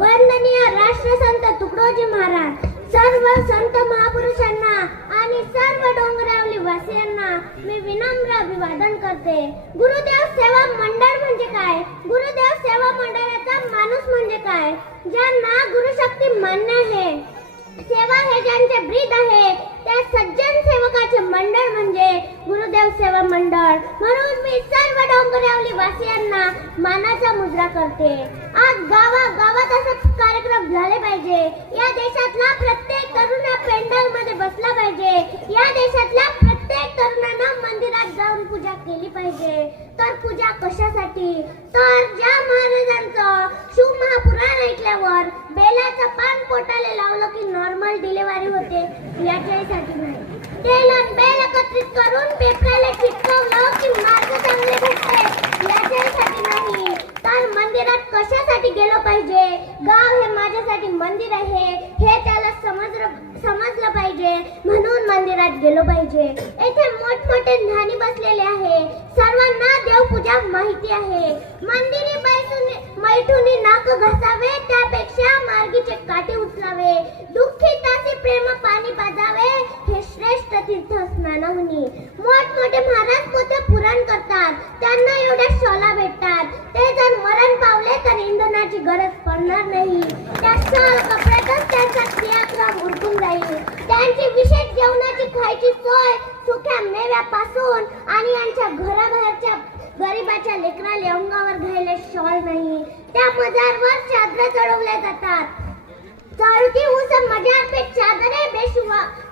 वंदनीय राष्ट्रसंत तुकडोजी महाराज, सर्व संत महापुरुषांना आणि सर्व डोंगरावली वासियांना मी विनम्र अभिवादन करते. गुरुदेव सेवा मंडळ म्हणजे काय? गुरुदेव सेवा मंडळाचा माणूस म्हणजे काय? ज्यांना गुरुशक्ती मान्य आहे, सेवा हे ज्यांचे ब्रीद आहे, त्या सज्जन सेवकाचे मंडळ म्हणजे गुरुदेव सेवा मंडळ. म्हणून मी सर्व डोंगरावली वासियांना मानाचा मुद्रा करते. आज गावागावात असे कार्यक्रम झाले पाहिजे. या देशातला प्रत्येक तरुण पेंडॉल मध्ये बसला पाहिजे. या देशातल्या प्रत्येक तरुणांना मंदिरात जाऊन पूजा केली पाहिजे. तर पूजा कशासाठी? तर ज्या महाराजांचं शिव महापुराण ऐकल्यावर बेलाचं पान पोटाला लावलं की नॉर्मल डिलिव्हरी होते, याच्यासाठी नाही. तेल आणि बेल एकत्रित करून पेपराला चिटकवलं की मार्ग चांगले भेटते, याच्यासाठी नाही. तर मंदिरात कशासाठी गेलो पाहिजे? गाव हे माझ्यासाठी मंदिर आहे हे त्याला समजलं पाहिजे, म्हणून मंदिरात गेलो पाहिजे. येथे मोठमोठे ज्ञानी बसलेले आहे, सर्वांना देवपूजा माहिती आहे. मंदिरी मैठुनी नाक घासावे, त्यापेक्षा मार्गीचे काटे उचलावे. दुःखी तासी प्रेम पाणी पाजावे, हे श्रेष्ठ तीर्थ स्नानाहुनी. मोठमोठे महाराज पोते पुराण करतात, त्यांना एवढ्या शॉला भेटतात. ते जर मरण पावले तर इंधनाची गरज पडणार नाही. त्या शाल कपड्यातच त्यांचा क्रियाक्रम उरकून जाईल. त्यांची विशेष जेवणाची खायची सोय सुक्या मेव्यापासून आणि यांच्या घराबाहेरच्या गरीबाच्या लेकराले अंगावर घायला शॉल नाही. त्या मजारवर चादर चढवल्या जातात. चढ़ती उस मजार पे चादरे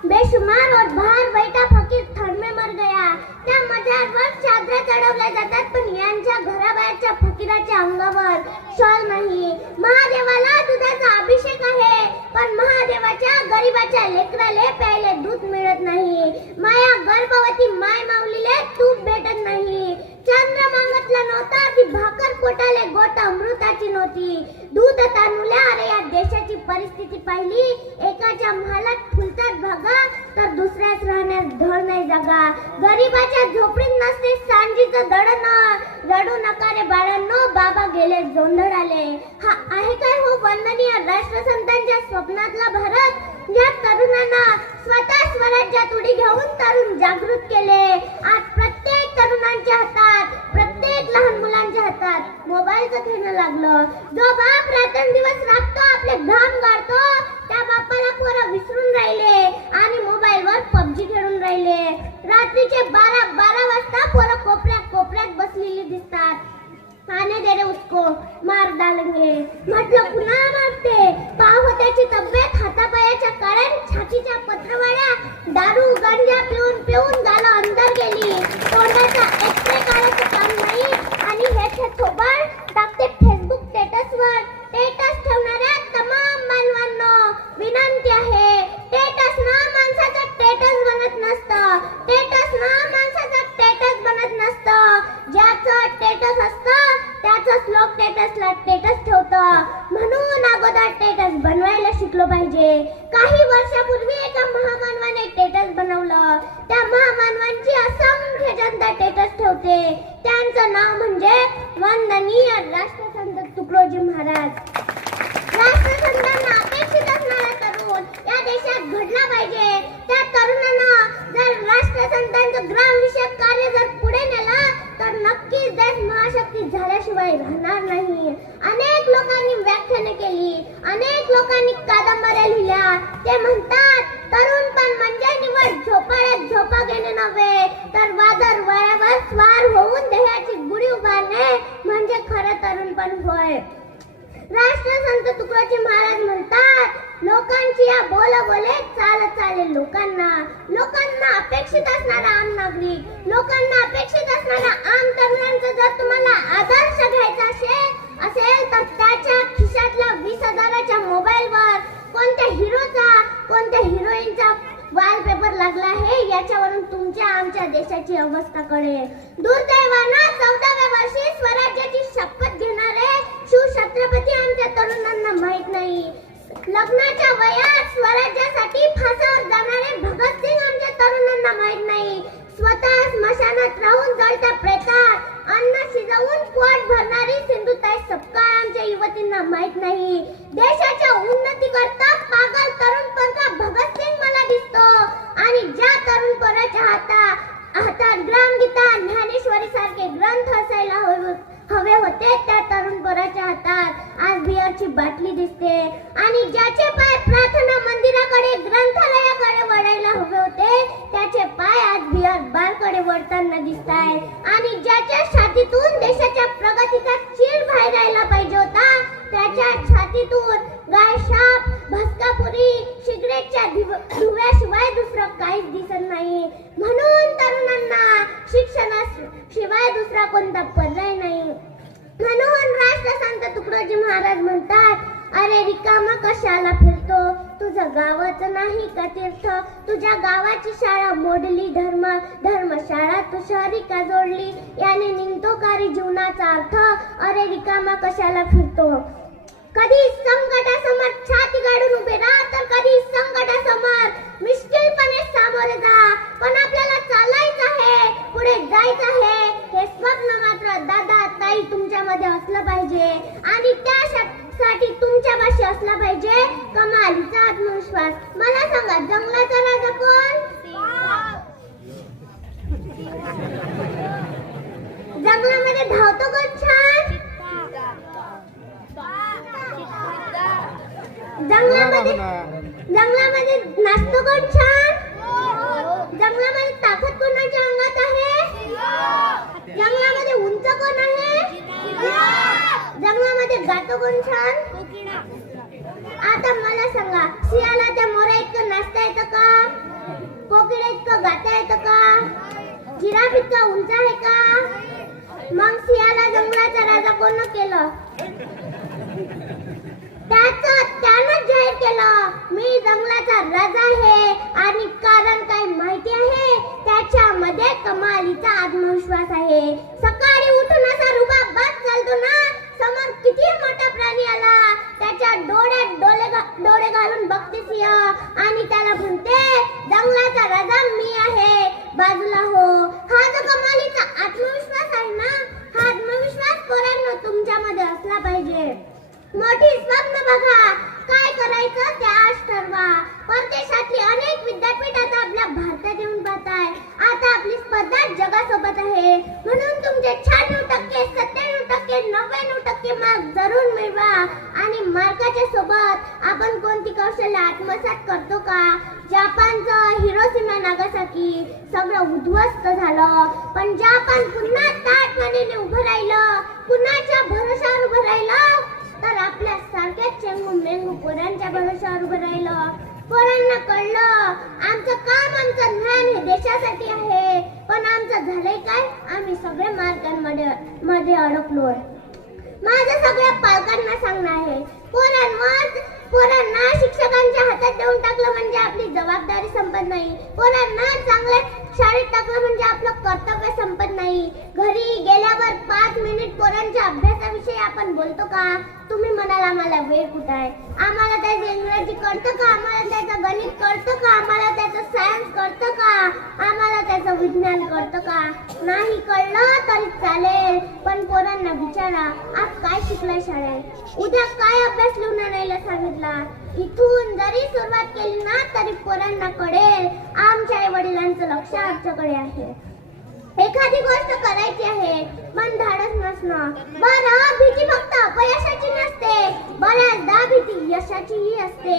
बेशुमार और बाहर बैठा फकीर ठंड में मर गया. त्या मजारवर चादर चढवल्या जातात, पण यांच्या घराबाहेरच्या फकीराच्या अंगावर शॉल नाही. महादेवाला दुधाचा अभिषेक आहे, पण महादेवाच्या गरीबाच्या लेकराले प्यायले दूध मिळत नाही. माया गर्भवती माय माऊलीले तूप भेटत नाही. चंद्र मागतला नव्हता ती भाकर पोटाले गोट अमृताची नव्हती. दूध तानुल्या. अरे या देशाची परिस्थिती पाहिली, एकाच्या महालात फुलतात भागा तर दुसऱ्याच राहण्यास धड नाही जागा. गरीबाच्या झोपडीत नसते सांजीचं दडण. रडू नका रे बाळांनो, बाबा गेले जोंधळाले. हा आहे काय हो वंदनीय राष्ट्रसंतांच्या स्वप्नातला भारत, ज्या तरुणांना स्वतः स्वराज्यात उडी घेऊन तरुण जागृत केले. आज प्रत्येक तरुणांच्या हातात, प्रत्येक लहान मुलांच्या हातात मोबाईलचं खेळणं लागलं. जो बाप रात्रंदिवस राबतो, आपले घाम गाळतो, त्या बापाला पोरं विसरून राहिले आणि मोबाईलवर पबजी खेळून राहिले. रात्रीचे 12 वाजता पोरं कोपऱ्यात बसलेली दिसतात. आने दे रे उसको, मार डालेंगे. म्हटलं पुन्हा मारते. पाहू त्याची तब्येत, हातापायाच्या काळ्या, छातीच्या पत्रवाळ्या, दारू गांजा पिऊन गाला अंदर गेली. तोंडाचा एक्सरे काढायचं काम नाही आणि हे थोबाड टाकते फेसबुक स्टेटसवर. स्टेटस ठेवणाऱ्या तमाम मानवांना विनंती आहे, स्टेटस ना माणसाचा स्टेटस बनत नसतं. स्टेटस ना माणसाचा स्टेटस बनत नसतं. ज्याचं स्टेटस असतं त्याचंच लोक स्टेटसला स्टेटस ठेवतं. म्हणून अगोदर स्टेटस बनवायला शिकलो पाहिजे. काही वर्षापूर्वी एका महामानवाने स्टेटस बनवलं. त्या महामानवांची असंख्य जनता स्टेटस ठेवते. त्यांचं नाव म्हणजे वंदनीय राष्ट्रसंत तुकडोजी महाराज. राष्ट्रसंतांना अपेक्षित असणारा तरुण या देशात घडला पाहिजे. त्या तरुणांना जर राष्ट्रसंतांचं ग्रामविषयक कार्य जर पुढे नेलं तर नक्कीच देश महाशक्ती झाल्याशिवाय राहणार नाही. अनेक लोकांनी व्याख्याने केली, अनेक लोकांनी कादंबऱ्या लिहिल्या. ते म्हणतात तरुणपण म्हणजे निवड झोपाळ्यात झोपा घेणे नव्हे, तर वादळ वळ्यावर स्वार होऊन देहाची गुढी उभारणे म्हणजे खरं तरुणपण होय. राष्ट्रसंत तुकडोजी महाराज म्हणतात, लोकांची या बोले चाले लोकांना अपेक्षित असणारा आम नागरिक, लोकांना अपेक्षित असणारा आम तरुणांचा जर तुम्हाला आदर्श घ्यायचा असेल तर त्याच्या खिशातल्या 20,000च्या मोबाईलवर कोणत्या हिरोचा, कोणत्या हिरोईनचा वॉलपेपर लागला आहे याच्यावरून तुमच्या आमच्या देशाची अवस्था कळेल. दुर्दैवानं 14व्या वर्षी स्वराज्याची शपथ घेणारे शिवछत्रपती आमच्या तरुणांना माहित नाही. लग्नाच्या वयात स्वराज्यासाठी फासावर जाणारे भगतसिंग आमच्या तरुणांना माहित नाही. स्वतः स्मशानात राहून जळत्या प्रेतात अन्न शिजवून पोट भरणारी सिंधुताई सपकाळ आमच्या युवतींना माहित नाही. देशाच्या उन्नती करता पागल तरुण पोरगा भगत सिंग मला दिसतो आणि ज्या तरुण पोराच्या हातात ग्रामगीता ज्ञानेश्वरी सारखे ग्रंथ असायला हवे होते त्या तरुण पोराच्या हातात आज बिअरची बाटली दिसते. आणि ज्याचे पाय प्रार्थना मंदिराकडे ग्रंथालयाकडे वळायला हवे होते त्याचे पाय आज बिअर बारकडे वळताना दिसत आहेत. आणि ज्याच्या छातीतून देशाच्या प्रगतीचा चीड बाहेर यायला पाहिजे होता त्याच्या छातीतून गाय शाप भस्कापुरी सिगरेटच्या धुव्याशिवाय दुसरं काहीच दिसत नाही. म्हणून तरुणांना शिक्षणाशिवाय दुसरा कोणता पर्याय नाही. म्हणून राष्ट्रसंत तुकडोजी महाराज म्हणतात, अरे रिकामा कशाला फिरतो, तुझं गावाचं नाही का तीर्थ, तुझ्या गावाची शाळा मोडली धर्मशाळा तू शहरी का जोडली, याने निघतो का रे जीवनाचा अर्थ, अरे रिकामा कशाला फिरतो. कधी संकटासमोर छाती गाडून उभे राहा तर कधी संकटासमोर मिश्किलपणे सामोरे जा. पण आपल्याला चालायचं आहे, पुढे जायचं आहे. हे स्वप्न मात्र दादा ताई तुमच्यामध्ये असलं पाहिजे आणि त्यासाठी तुमच्यापाशी असला पाहिजे कमालीचा आत्मविश्वास. मला सांगा, जंगलाचा राजा कोण? जंगलामध्ये धावतो कोण छान? जंगलामध्ये नाचतो कोण छान? जंगलामध्ये ताकद कोणाच्या अंगात आहे? जंगलामध्ये उंच कोण आहे? जंगलामध्ये गातो कोण छान? आता मला सांगा, सिंहाला मोरा इतकं नाचता येतं का? कोकिळा इतकं गाता येतं का? जिराफ इतका उंच आहे का? मग सिंहाला जंगलाचा राजा कोण केलं? त्यानं जाहीर केलं, मी जंगलाचा राजा आहे. आणि कारण काय माहिती आहे? त्याच्यामध्ये कमालीचा आत्मविश्वास आहे. सकाळी उठून असा रुबाबात चालतो ना, समोर किती मोठा प्राणी आला त्याच्या डोळ्यात डोळे घालून बघते सिंह आणि त्याला म्हणते, जंगलाचा राजा मी आहे, बाजूला हो. हा जो कमालीचा आत्मविश्वास आहे ना, हा आत्मविश्वास पोरांनो तुमच्यामध्ये असला पाहिजे. मोठी स्वप्न बघा, काय करायचं ते आज ठरवा. परदेशातली अनेक विद्यापीठ आता आपल्या भारतात येऊन पाहताय. आता आपली स्पर्धा जगासोबत आहे. म्हणून तुमचे 96%, 97%, 99% मार्क जरूर मिळवा. आणि मार्काच्या सोबत आपण कोणती कौशल्य आत्मसात करतो का? जपानचं हिरोशिमा नागासाकी सगळं उद्ध्वस्त झालं, पण जपान पुन्हा ताटमानेने उभं राहिलं. कुणाच्या भरोशावर उभं राहिलं? तर आपल्या सारख्याच चेंगू मेंगू पोरांच्या भरोशावर उभं राहिलं. पोरांना कळलं, आमचं काम आमचं ज्ञान हे देशासाठी आहे. पण आमचं झालंय काय? आम्ही सगळ्या मार्गांमध्ये अडकलोय. माझं सगळ्या पालकांना सांगणं आहे, पोरांना शिक्षकांच्या हातात देऊन टाकलं म्हणजे आपली जबाबदारी संपत नाही. पोरांना चांगल्या शाळेत टाकलं म्हणजे आपलं कर्तव्य संपत नाही. घरी गेल्यावर 5 मिनिट पोरांच्या अभ्यासाविषयी आपण बोलतो का? तुम्ही म्हणाल आम्हाला वेळ कुठे आहे, आम्हाला त्याचं इंग्रजी कळतं का, आम्हाला त्याचं गणित कळतं का, आम्हाला त्याचं सायन्स कळतं का, आम्हाला त्याचं विज्ञान कळतं का? नाही कळलं तरी चालेल, पण पोरांना विचारा, आज काय शिकलाय शाळेत, उद्या काय अभ्यास लिहून आणायला सांगितला. इथून जरी सुरुवात केली ना तरी पोरांना कळेल आमच्या आई वडिलांचं लक्ष आमच्याकडे आहे. एखादी गोष्ट करायची आहे पण धाडस नसणं. बरं, भीती फक्त अपयशाची नसते, बऱ्याचदा भीती यशाचीही असते.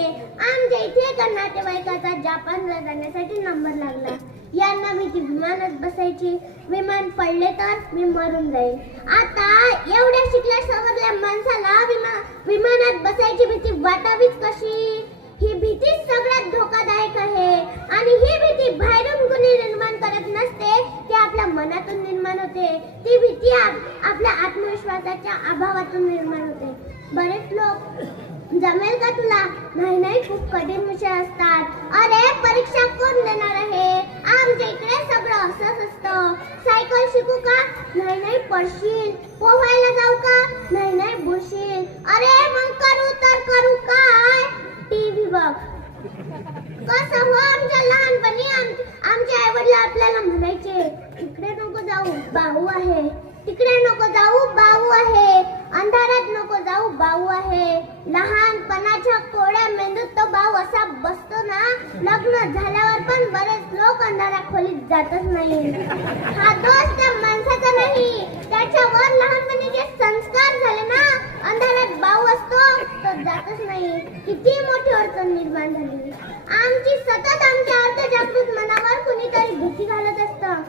आमच्या इथे एका नातेवाईकाचा जपानला जाण्यासाठी नंबर लागला. यांना भीती विमानात बसायची, विमान पडले तर मी मरून जाईल. आता एवढ्या शिकल्या सवरल्या माणसाला विमानात बसायची भीती वाटावीच कशी? ही भीती सगळ्यात धोकादायक आहे. आणि ही भीती बाहेरून कुणी निर्माण करत नसते, ती आपल्या मनातून निर्माण होते. ती भीती आपल्या आत्मविश्वासाच्या अभावातून निर्माण होते. बरेच लोक, जमेल का तुला? नाही, खूप कठीण विषय असतात. अरे, परीक्षा कोण देणार आहे? आमच्या इकडे सगळं असंच असतं. सायकल शिकू का? नाही, पडशील. पोहायला जाऊ का? नाही, बुडशील. अरे, मग करू काय? टीव्ही बघ. कसं हो, आमच्या लहानपणी आमचे आई वडील आपल्याला म्हणायचे, इकडे नको जाऊ, बाहू आहे, तिकडे नको जाऊ, बाहू आहे. अंधारात नको जाऊ भाऊ आहे. लहानपणाच्या कोड्या मेंदूत तो भाऊ असा बसतो ना, लग्न झाल्यावर पण बरेच लोक अंधारा खोलीत जातच नाही. हा दोष त्या माणसाचा नाही, त्याच्यावर लहानपणी जे संस्कार झाले ना, अंधारात भाऊ असतो तो जातच नाही. किती मोठी अडचण निर्माण झाली. आमची सतत आमच्या अर्धजागृत मनावर कुणीतरी भीती घालत असतं.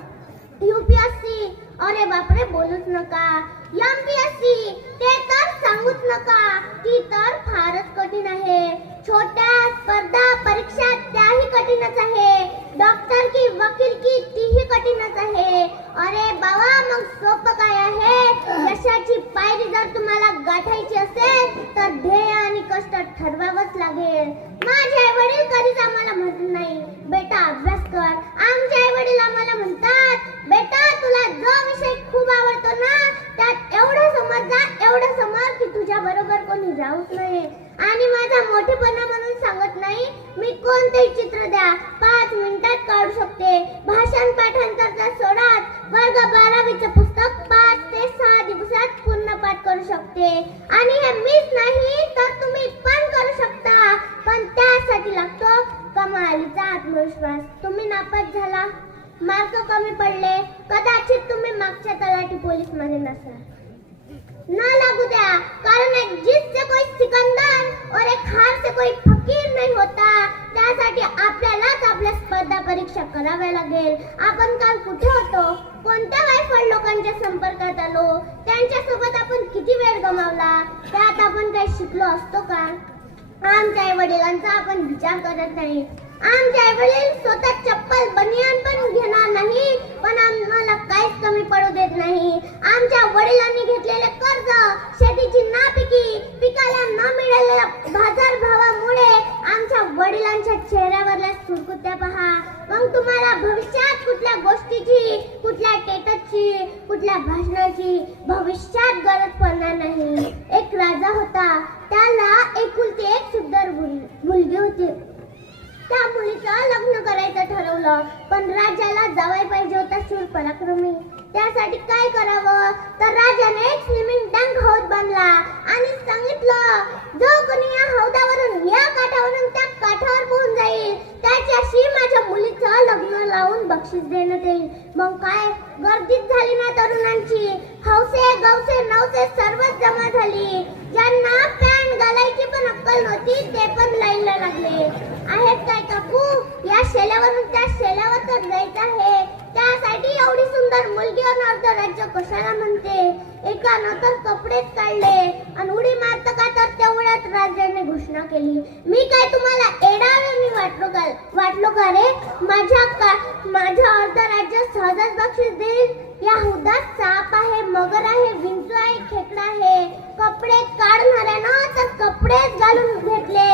यूपीएससी, अरे बापरे बोलूच नका. एमपीएससी, ते तर सांगूच नका, ती तर फारच कठीण आहे. छोट्या स्पर्धा परीक्षा त्याही कठीणच आहे. डॉक्टर की वकील की तीही कठीणच आहे. अरे बाबा, मग सोपं काय आहे? यशाची पायरी जर तुम्हाला गाठायची असेल तर ध्येय आणि कष्ट ठरवावंच लागेल. माझे आई वडील कधीच आम्हाला म्हणत नाही बेटा अभ्यास कर. आमचे आई वडील आम्हाला म्हणतात, बेटा तुला जो विषय खूप आवडतो ना, त्यात एवढं समज की तुझ्या बरोबर कोणी राहूच नाही. आणि माझा मोठेपणा म्हणून सांगत नाही, मी कोणतेही चित्र द्या 5 मिनिटात काढू शकते. भाषण पाठांतरचा सोडाच, वर्ग 12वीचे पुस्तक 5 ते 6 दिवसात पूर्ण पाठ करू शकते. आणि हे मीच नाही तर तुम्ही पण करू शकता, पण त्यासाठी लागतो कमालीचा आत्मविश्वास. तुम्ही नापास झाला, मार्क कमी पडले, कदाचित तुम्ही मागच्या तलाठी पोलीस मध्ये नसाल. ना लागू द्या, कारण एक जीत से कोई सिकंदर और एक हार से कोई फकीर नहीं होता. त्यासाठी आपल्यालाच आपल्या स्पर्धा परीक्षा कराव्या लागेल. आपण काल कुठे होतो? कोणत्या वायफळ लोकांच्या संपर्कात आलो? त्यांच्यासोबत आपण किती वेळ गमावला? त्यात आपण काही शिकलो असतो का? आमच्या आई वडिलांचा आपण विचार करत नाही. आमचे आई वडील स्वतः चप्पल बनियान पण घेणार नाही, पण आम्हाला काहीच कमी पडू देत नाही. आमच्या वडिलांनी घेतलेले कर्ज, शेतीची नापिकी, पिकाला न मिळालेल्या बाजारभावामुळे आमच्या वडिलांच्या चेहऱ्यावरल्या सुरकुत्या पहा. मग तुम्हाला भविष्यात कुठल्या गोष्टीची, कुठल्या स्टेटसची, कुठल्या भाषणाची भविष्यात गरज पडणार नाही. एक राजा होता, त्याला एकुलती एक सुंदर मुलगी होती. त्या मुलीचं लग्न करायचं ठरवलं, पण राजाला जावई पाहिजे होता शूर पराक्रमी. त्यासाठी काय करावं तर राजाने एक स्विमिंग टँक हौद बांधला आणि सांगितलं, जो कोणी या हौदावरून या काठावरून त्या काठावर पोहून जाईल त्याच्याशी माझ्या मुलीचं लग्न लावून बक्षीस देण्यात येईल. मग काय गर्दीच झाली ना तरुणांची. हौसे गवसे नवसे सर्वच जमा झाली. ज्यांना पॅन्ट घालायची पण अक्कल नव्हती ते पण लाईनला लागले. आहेत काय काकू, या शेल्यावरून त्या शेल्यावर तर जायचं आहे, त्यासाठी एवढी सुंदर मुलगी आणि अर्ध राज्य कशाला म्हणते? एकानं तर कपडेच काढले आणि उडी मारतं का तर तेवढ्यात राजाने घोषणा केली, मी काय तुम्हाला एडावेळी वाटलो का रे? माझ्या अर्ध राज्य सहजच बक्षीस देईल. या हौदात साप आहे, मगर आहे, विंचू आहे, खेकडा आहे. कपडे काढणाऱ्यानं तर कपडेच घालून घेतले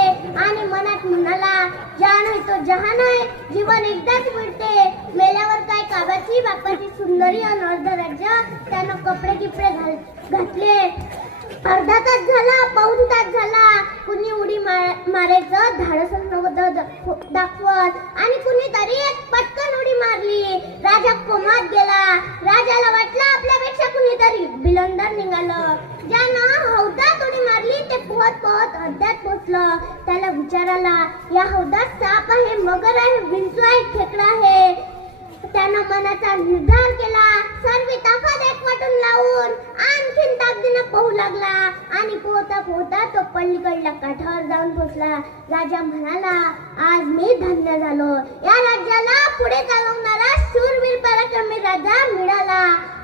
आणि मनात म्हणाला, जान है तो जहान है, जीवन एकदाच मिळते. मेल्यावर काय काबाची बापाची सुंदरी आणि अर्ध राज्य. त्यानं कपडे किपडे घातले. अर्धा तास झाला, पाऊण तास झाला, कुणी उडी मारायचं धाडसच नव्हतं दाखवत आणि कुणीतरी एक पटकन उडी मारली. राजा कोमात गेला. राजाला वाटलं आपल्यापेक्षा कुणीतरी बिलंदर निघालं. ज्यानं हौदात उडी मारली ते पोहत पोहत अर्ध्यात पोहोचलं. त्याला विचार आला, या हौदात साप आहे, मगर आहे, विंचू आहे, खेकडा आहे. त्यानं मनाचा निर्धार केला. सर्व ताकद एकवटून लावून आणखीन ताकदीनं पोहू लागला आणि पोहता पोहता तो पलीकडल्या काठावर जाऊन पोहोचला. राजा म्हणाला, आज मी धन्य झालो. या राज्याला पुढे चालवणारा शूरवीर पराक्रमी राजा मिळाला.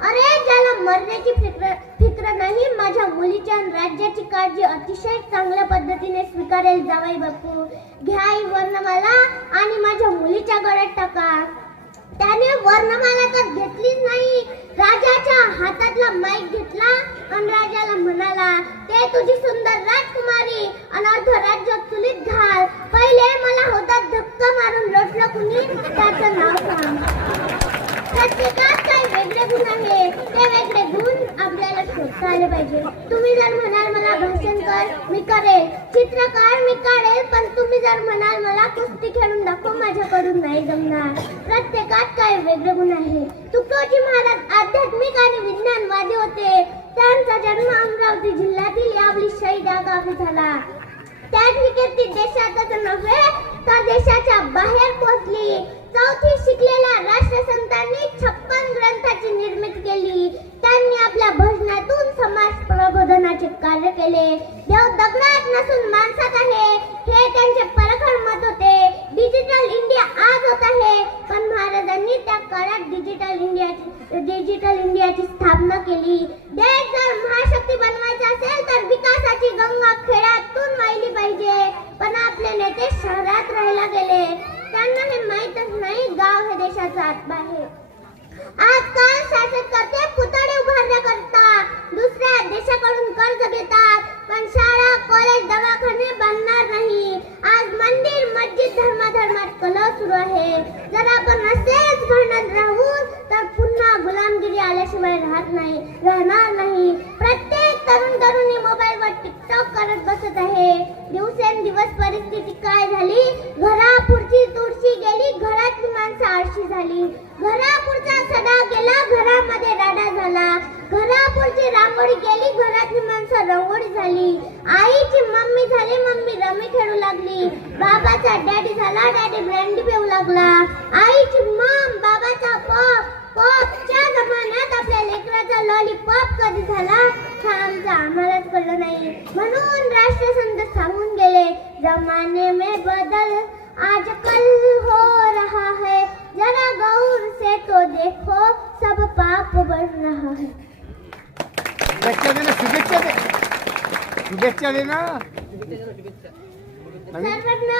अरे, ज्याला मरण्याची फिक्र नाही, माझ्या मुलीच्या राज्याची काळजी अतिशय चांगल्या पद्धतीने स्वीकारेल जावई बापू. घ्या ही वर्णमाला आणि माझ्या मुलीच्या गळ्यात टाका. त्याने वर्णमाला तर घेतलीच नाही, राजाच्या हातातला माईक घेतला आणि राजाला म्हणाला, ते तुझी सुंदर राजकुमारी आणि अर्ध राज्य चुलीत घाल. पहिले मला होतात धक्का मारून लोटलं कुणी, त्याचं नाव सांग. प्रत्येकात काही वेगळे गुण आहे, ते वेगळे गुण आपल्याला शोधता आले पाहिजे. तुम्ही जर म्हणाल मला मला भाषण कर, मी करेल. चित्रकार मी काढेल, पण तुम्ही जर म्हणाल मला कुस्ती खेळून दाखव, माझ्याकडून नाही जमणार. प्रत्येकात काही वेगळे गुण आहे. तुकडोजी महाराज आध्यात्मिक आणि विज्ञानवादी होते. त्यांचा जन्म अमरावती जिल्ह्यातील यावली शहीद या गावी झाला. त्यांची कीर्ती देशातच नव्हे तर देशाच्या बाहेर पोहोचली. चौथी शिकलेल्या राष्ट्रसंतांनी 56 ग्रंथाची निर्मिती केली. त्यांनी आपल्या भजनातून समाज प्रबोधनाचे कार्य केले. देव दगडात नसून माणसात आहे हे त्यांचे परखड मत होते. डिजिटल इंडिया आज होत आहे, पण महाराजांनी त्या काळात डिजिटल इंडियाची स्थापना केली. देश जर महाशक्ती बनवायचा असेल तर विकासाची गंगा खेड्यातून वाहिली पाहिजे. पण आपले नेते शहरात राहायला गेले. त्यांना हे माहीतच नाही गाव हे देशाचा आत्मा आहे. आजकाल शासनकर्ते पुतळे उभारण्याकरता दुसऱ्या देशाकडून कर्ज घेतात, पण शाळा, कॉलेज, दवाखाने बांधणार नाही. आज मंदिर, मस्जिद, धर्मात कलह सुरू आहे. जर आपण असेच भांडण राहू तर पुन्हा गुलामगिरी आल्याशिवाय राहणार नाही. प्रत्येक तरुणी मोबाईलवर टिकटॉक करत बसत आहे. दिवसेंदिवस परिस्थिती काय झाली? घरापुरची तुळशी गेली, घरातली माणसं आळशी झाली. घरापुरचा सडा गेला, घरामध्ये राडा झाला. घरापुरची रांगोळी गेली, घरातली माणसं रंगोळी झाली. आईची मम्मी झाली, मम्मी रमी खेळू लागली. बाबाचा डॅडी झाला, डॅडी ब्रँडी पिऊ लागला. आईची मम, बाबाचा पॉप, पॉपच्या जमान्यात आपल्या लेकराचा लॉलीपॉप कधी झाला हा आम्हालाच कळलं नाही. म्हणून राष्ट्रसंत सांगून गेले, जमाने में बदल आजकल हो रहा है, जरा गौर से तो देखो सब पाप बढ़ रहा है. शुभेच्छा दे ना. सर्वांना